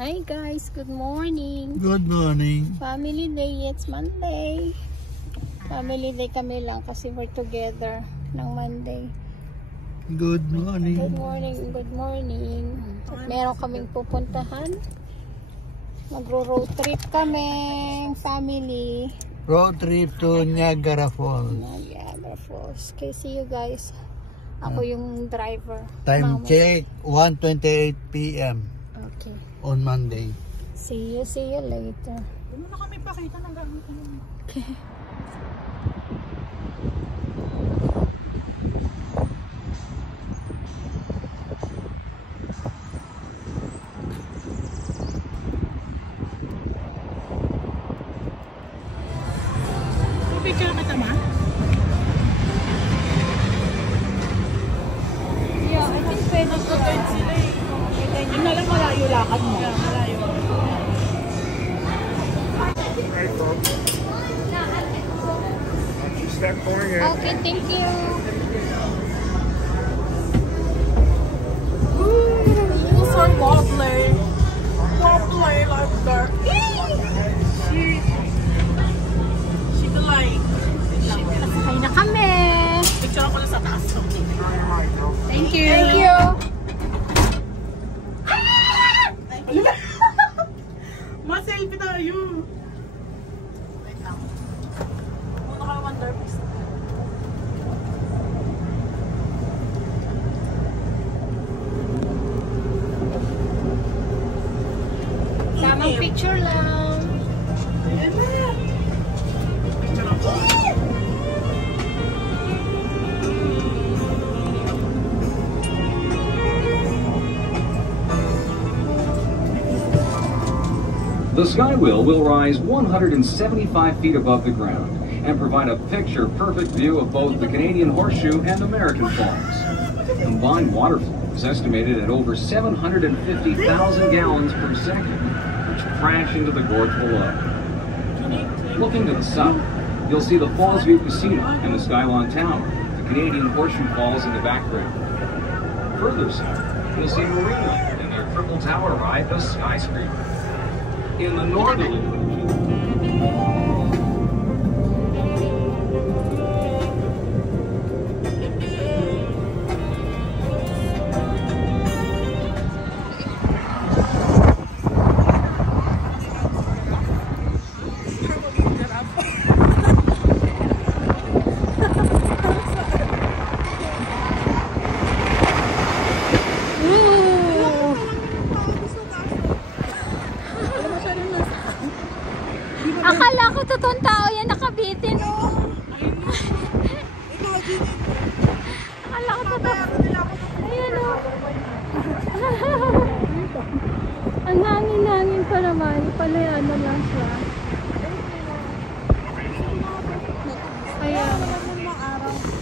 Hi guys, good morning. Good morning. Family day, it's Monday. Family day kami lang kasi we're together ng Monday. Good morning. Good morning, good morning. At meron kaming pupuntahan. Magro-road trip kami, family. Road trip to Niagara Falls. Niagara Falls. Okay, see you guys. Ako yung driver. Time check, 1:28 p.m. Okay. on Monday. See you later. Hindi na kami pakita ng gamit yun. Picture kita ma? Yeah, I think pwede ko sila eh. Yun na lang malayo lakad mo. Yeah, malayo. Okay, thank you. For wobbler. Wobbler like that. She like. Sakay na kami. Picture ako na sa taas. Thank you. Thank you. Ma-selfie tayo. Wait lang. Muna kayo Wonder Piece. Samang picture lang. Ayan na. Picture ako. The Skywheel will rise 175 feet above the ground and provide a picture-perfect view of both the Canadian Horseshoe and American Falls. Combined water flow is estimated at over 750,000 gallons per second, which crash into the gorge below. Looking to the south, you'll see the Falls View Casino and the Skylon Tower, the Canadian Horseshoe Falls in the background. Further south, you'll see Marineland and their triple tower ride, the Skyscraper. In the northerly region, Akala ko totoong tao yan nakabitin. Akala ko totoo. Ayan o. Ang hangin-hangin pa naman. Pala ano lang siya. Kaya.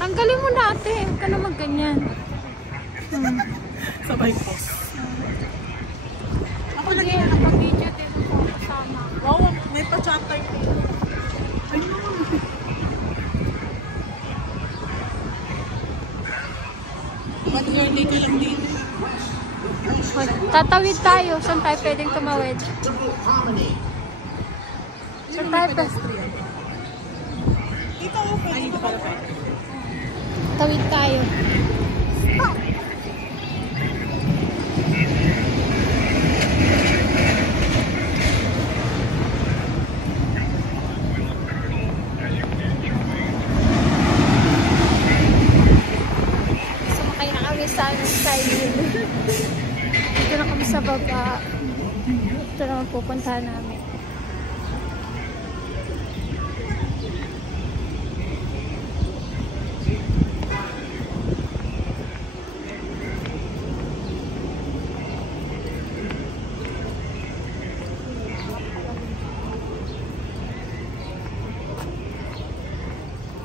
Tanggalin mo natin. Huwag ka na magganyan. Sabay post. Ako lagi nakapag-video din ako kasama. Wow, may pa-chat time. Ayun. Ba't hindi ka lang dito? Tatawid tayo. Saan tayo pwedeng tumawid? Saan tayo pedestrian. Dito ako. Ay, dito pala pwede. Tawid tayo. Sumakay na kami sa Skywheel. Dito na kami sa baba. Ito naman pupuntahan namin.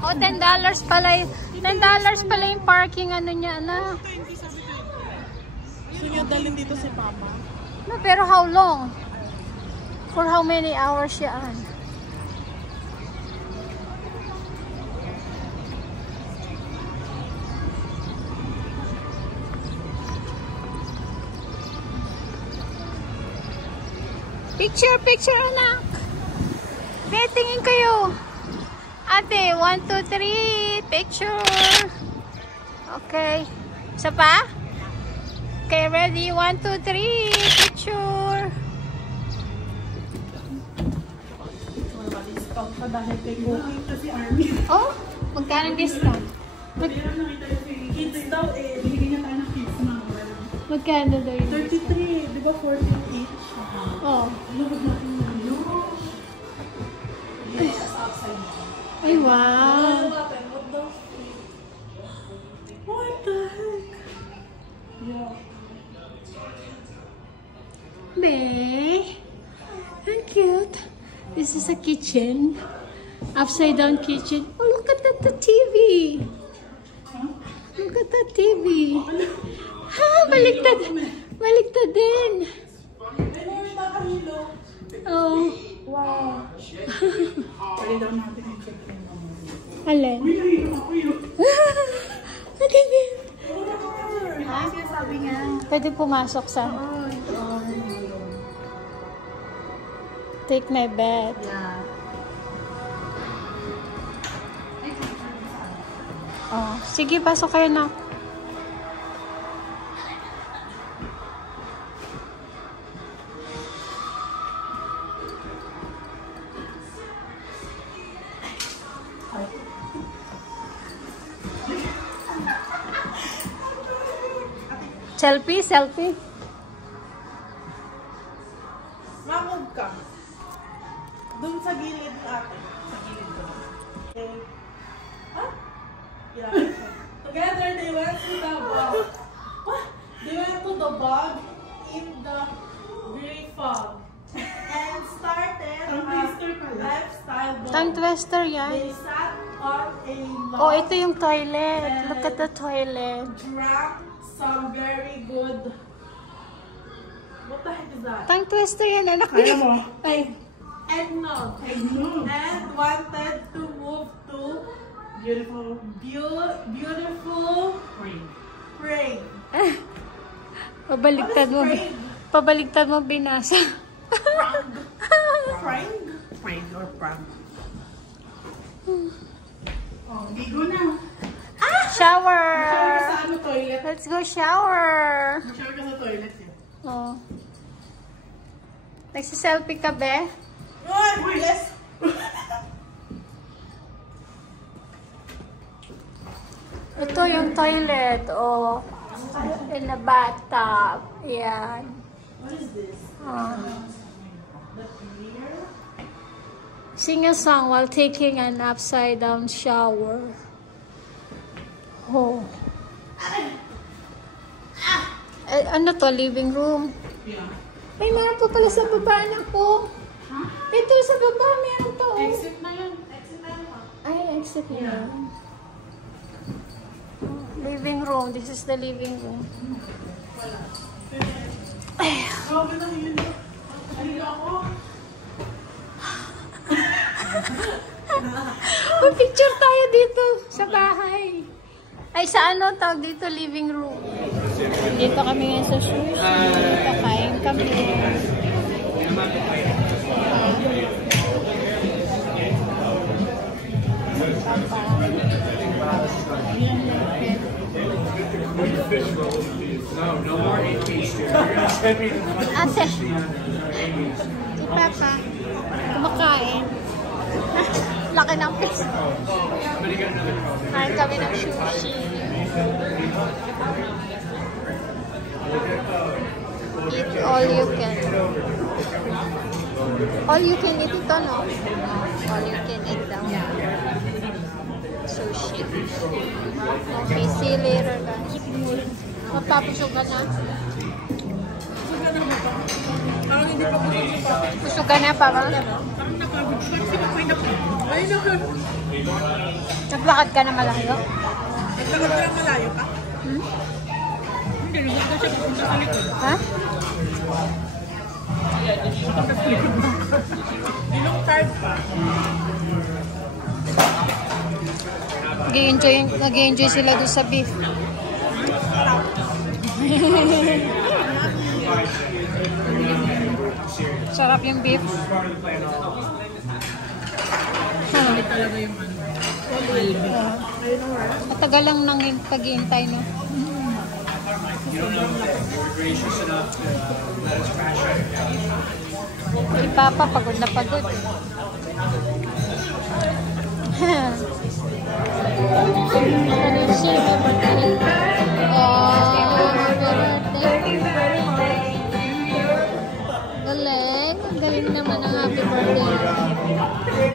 Oh, $10 pala. $10 pala yung parking ano niya, na. Gusto niyo dalhin dito si Papa? No, pero how long? For how many hours yan? Picture, picture, anak. May tingin kayo. Ate, 1, 2, 3. Picture. Okay. Isa pa? Okay, ready? 1, 2, 3. Picture. Discount pa dahil kay booking kasi army. Oh, magkano discount? Kids daw eh. Binigyan niya tayo ng kids na. Magkano daw yun? 33. Di ba 14 each? Oh. Lubog natin na. Yes, outside. Ay, wow. What the heck? Yeah. Be, how cute. This is a kitchen. Upside down kitchen. Oh, look at that, the TV. Look at that TV. Ha, baliktad. Baliktad din. Ay, no, nakahilo. Oh. Wow. Pwede daw natin yung check in. Alin? Uy, nahilo ako yun. Okay, din. Ha? Sabi nga. Pwede pumasok sa... Take my bed. Yeah. Oh, sige, pasok kayo na. Selfie, selfie. Mamog ka. Doon sa gilid ate. Sa gilid ko. Okay. Ah? Yeah. Together they went to the bog. What? They went to the bog in the gray fog. And started a lifestyle bog. Tongue twister yan. They sat on a log. Oh, ito yung toilet. Look at the toilet. Drank some very good. What the heck is that? Tongue twister yan, anak. Kaya mo? Ay. Eggnog. Eggnog. And wanted to move to beautiful Prague. Pabaliktad mo. What is Prague? Pabaliktad mo binasa. Prague? Prague or Prague? Oh, ligo na. Shower. Shower ka sa ano, toilet? Let's go shower. Shower ka sa toilet eh. Oh. Nagsiselfie ka, be? Oh, yes. Ito yung toilet. Oh. In the bathtub. Yan. What is this? Oh. The clear? Sing a song while taking an upside down shower. Oh. Eh, ano to? Living room? Yeah. May meron po pala sa baba, anak ko. Huh? Ito sa baba, meron to. Exit na yun. Exit na yun. Ay, exit na. Living room. This is the living room. Grabe na yun. Ayun ako. Picture tayo dito sa bahay. Ay, sa ano tawag dito? Living room. Dito kami ngayon sa sushi. Kakain kami. No more 8-piece. You're gonna send me Ate. Si Papa. Kumakain. Laki ng piso. Kain kami ng sushi. Eat all you can. All you can eat ito, no? All you can eat daw. Sushi. Okay, see you later, guys. Magpapusog ka na? Parang hindi pa busog si Papa. Pusog ka na, Papa? Parang napagod siya kasi nakuha na. Ayun na. Naglakad ka na malayo? Naglakad ka lang malayo ka? Hindi, lumot na siya papunta sa likod. Ha? Ilong card pa. Nag-enjoy sila doon sa beef. serious. Sarap yung beef. This was part of the plan all along. Matagal lang nang pag-iintay, no? You don't know that you were gracious enough to let us crash on your couch. Si Papa, pagod na pagod. Ito na yung sino,